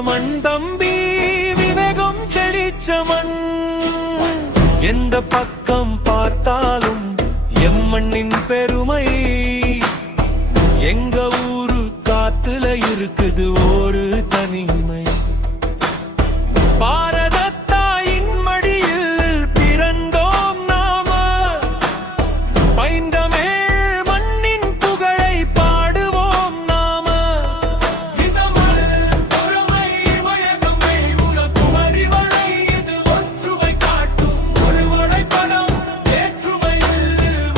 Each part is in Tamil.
மண் தம்பி விவேகம் செழிச்ச மண். எந்த பக்கம் பார்த்தாலும் எம்மண்ணின் பெருமை. எங்க ஊரு காத்துல இருக்குது ஒரு தனிமை. பாரத தாயின் மடியில் பிறந்தோம் நாம. பைந்தமே மண்ணின் புகழை பாடுவோம் நாம. இந்த மண் பொறுமை வழக்கமை உலகுமறி வரை இது ஒற்றுமை காட்டும் ஒருவரை படம். வேற்றுமையில்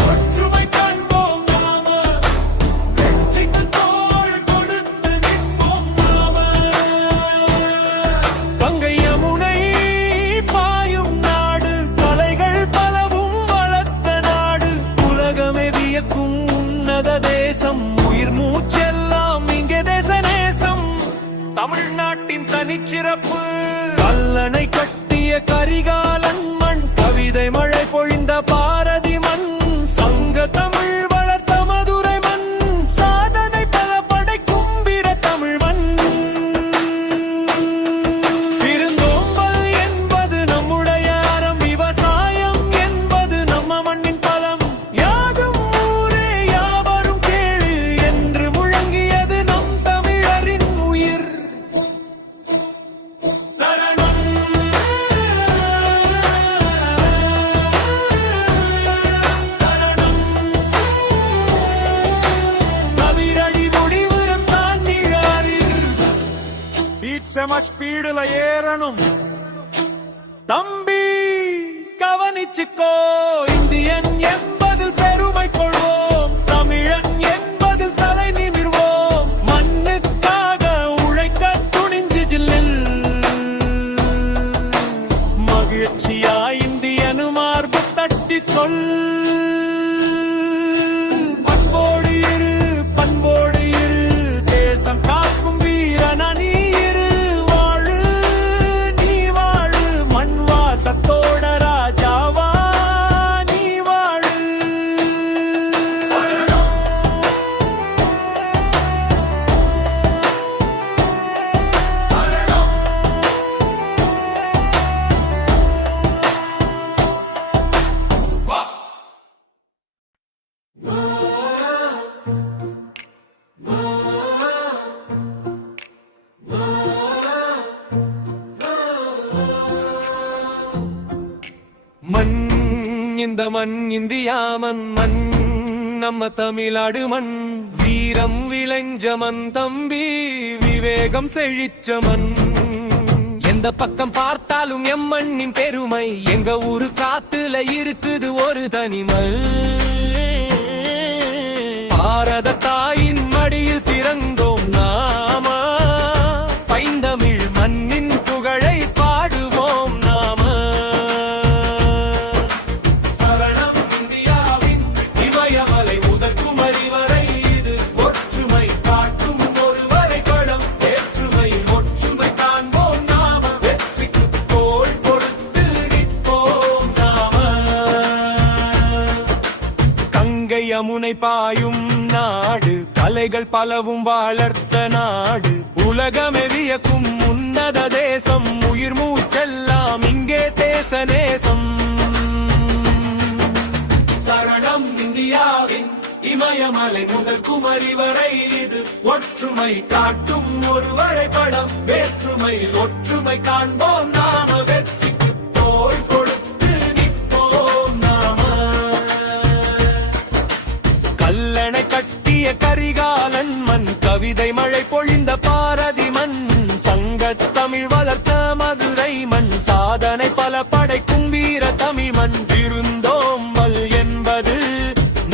ஒற்றுமை காண்போம் நாம. வெற்றிக்கு தோள் கொடுத்து நிற்போம் நாம. கங்கை யமுனை பாயும் நாடு, கலைகள் பலவும் வளர்த்த நாடு. உலகமே வியக்கும் உன்னத தேசம், உயிர் மூச்செல்லாம் இங்கே தேச நேசம். தமிழ்நாட்டின் தனிச்சிறப்பு கல்லணை கட்டிய கரிகாலன் மண். கவிதை மழை பொழிந்த பாரதி மண். சங்க தமிழ் வளர்த்த மதுரை மண். சாதனை பல படைக்கும் வீர தமிழ் மண். விருந்தோம்பல் என்பது நம்முடைய அறம். விவசாயம் என்பது நம்ம மண்ணின் பலம். யாதும் ஊரே யாவரும் கேளு என்று முழங்கியது நம் தமிழரின் உயிர். சரணம் சரணம். கவிரடி முடிவுறும் தான் நிழலில். பீட்சம ஸ்பீடுல ஏறணும் தம்பி, கவனிச்சுக்கோ. இந்தியன் என்பதில் பெருமை கொள்வோம். தமிழன் என்பதில் தலை நிமிர்வோம். மண்ணுக்காக உழைக்க துணிஞ்சு ஜில்லில். மகிழ்ச்சியா இந்தியனு மார்பு தட்டி சொல். பண்போடு இரு பண்போடு இரு. தேசம் காக்கும் வீரனா நீ இரு. வாழு நீ வாழு. மண் வாசத்தோட ராஜாவா நீ வாழு. மண் இந்த மண் இந்தியா மண். மண் நம்ம தமிழ்நாடு மண். வீரம் விளைஞ்ச மண் தம்பி, விவேகம் செழிச்ச மண். எந்த பக்கம் பார்த்தாலும் எம் மண்ணின் பெருமை. எங்க ஊரு காத்துல இருக்குது ஒரு தனிமை. பாரத தாயின் மடியில் பிறந்தோம் நாம. பைந்தமிழ் மண்ணின் புகழை பாடுவோம் நாம. சரணம் இந்தியாவின் இமயமலை முதல் குமரி வரை இது ஒற்றுமை காட்டும் ஒருவரை படம். வேற்றுமையில் ஒற்றுமை காண்போம் நாம. வெற்றிக்கு தோள் கொடுத்து நிற்போம் நாம. கங்கை யமுனை பாயும் நாடு, கலைகள் பலவும் வளர்த்த நாடு. உலகமே வியக்கும் உன்னத தேசம், உயிர் மூச்செல்லாம் இங்கே தேச நேசம். சரணம் இந்தியாவின் இமயமலை முதல் குமரி வரை இது ஒற்றுமை காட்டும் ஒருவரை படம். வேற்றுமையில் ஒற்றுமை காண்போம் நாம. வெற்றிக்கு தோள் கொடுத்து நிற்போம் நாம. கல்லணை கட்டிய கரிகாலன் மண். கவிதை மழை பொழிந்த பாரதி மண். சங்கத் தமிழ் வளர்த்த மதுரை மண். சாதனை பல படைக்கும் வீர தமிழ் மண். விருந்தோம்பல் என்பது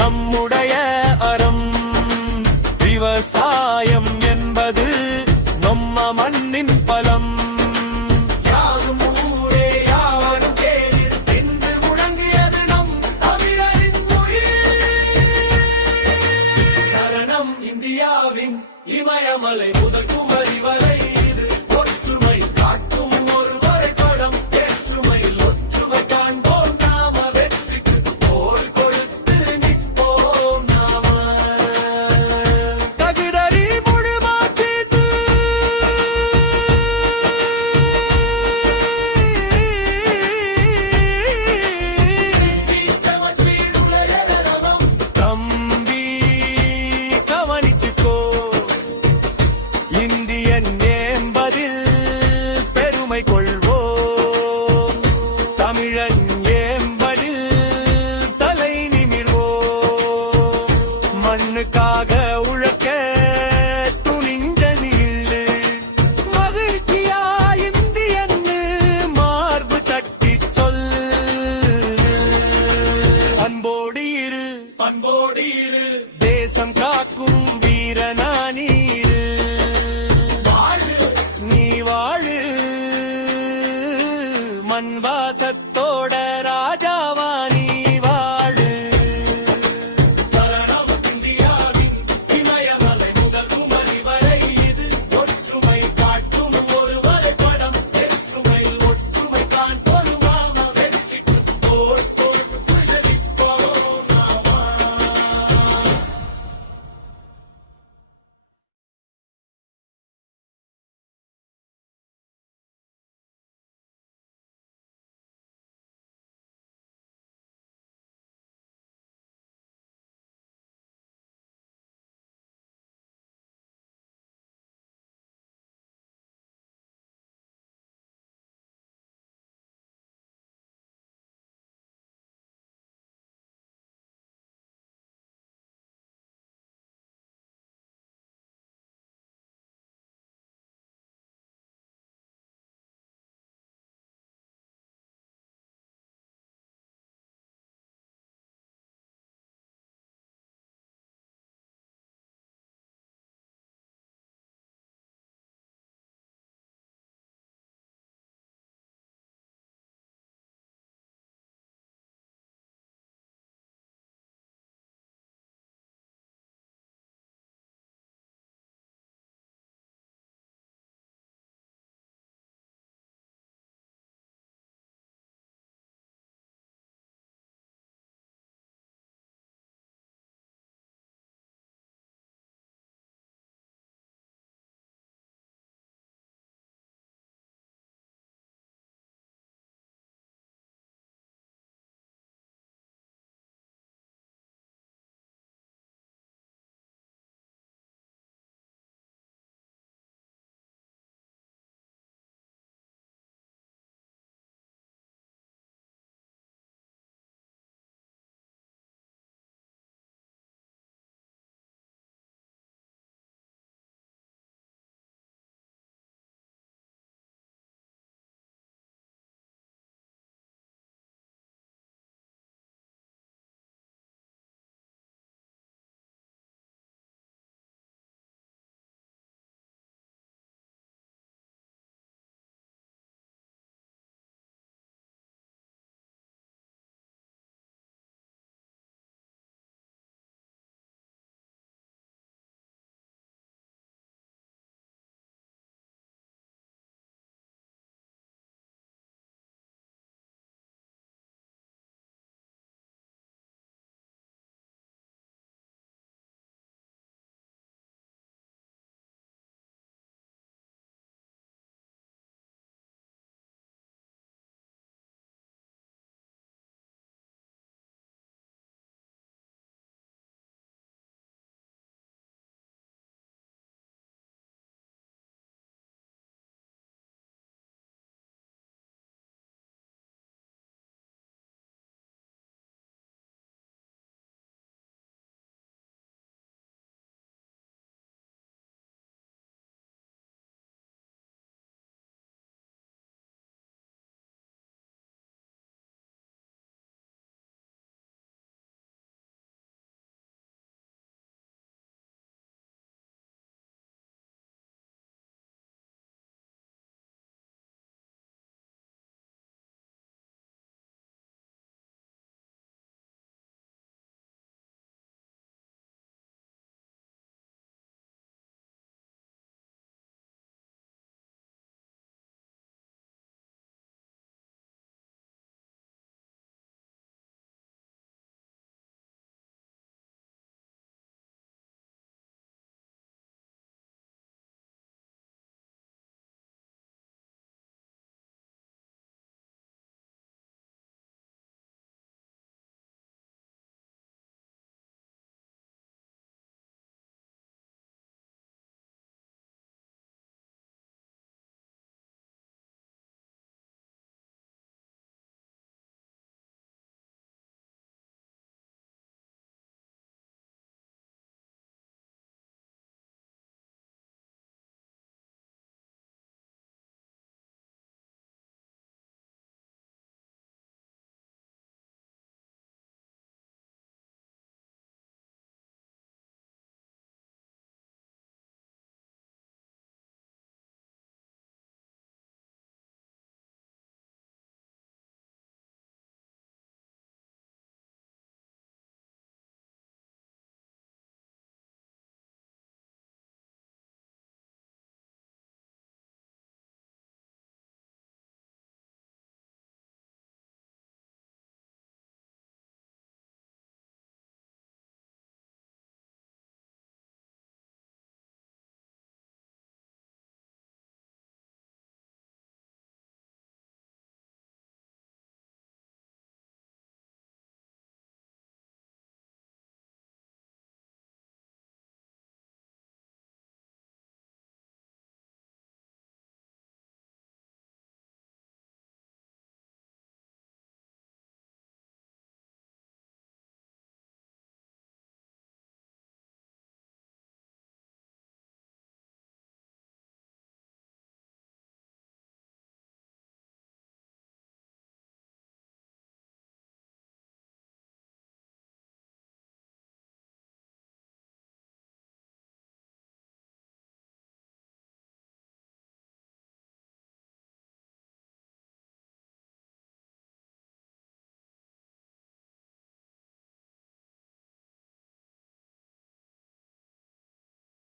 நம்முடைய அறம். விவசாயம் என்பது நம்ம மண்ணின் பலம். யாதும் ஊரே யாவரும் கேளீர் என்று முழங்கியது நம் தமிழரின் உயிர். சரணம் இந்தியாவின் இமயமலை முதல் குமரி வரை இது ஒற்றுமை காட்டும் ஒருவரை படம். வேற்றுமையில் ஒற்றுமை காண்போம் நாம. வெற்றிக்கு தோள் கொடுத்து நிற்போம் நாம. தகுடறி முழுமாற்றிட்டு மக்களுக்காக உழைக்க துணிஞ்ச நில்லு. மகிழ்ச்சியா இந்தியன்னு மார்பு தட்டி சொல்லு. அன்போடு இரு, பண்போடு இரு, தேசம் காக்கும்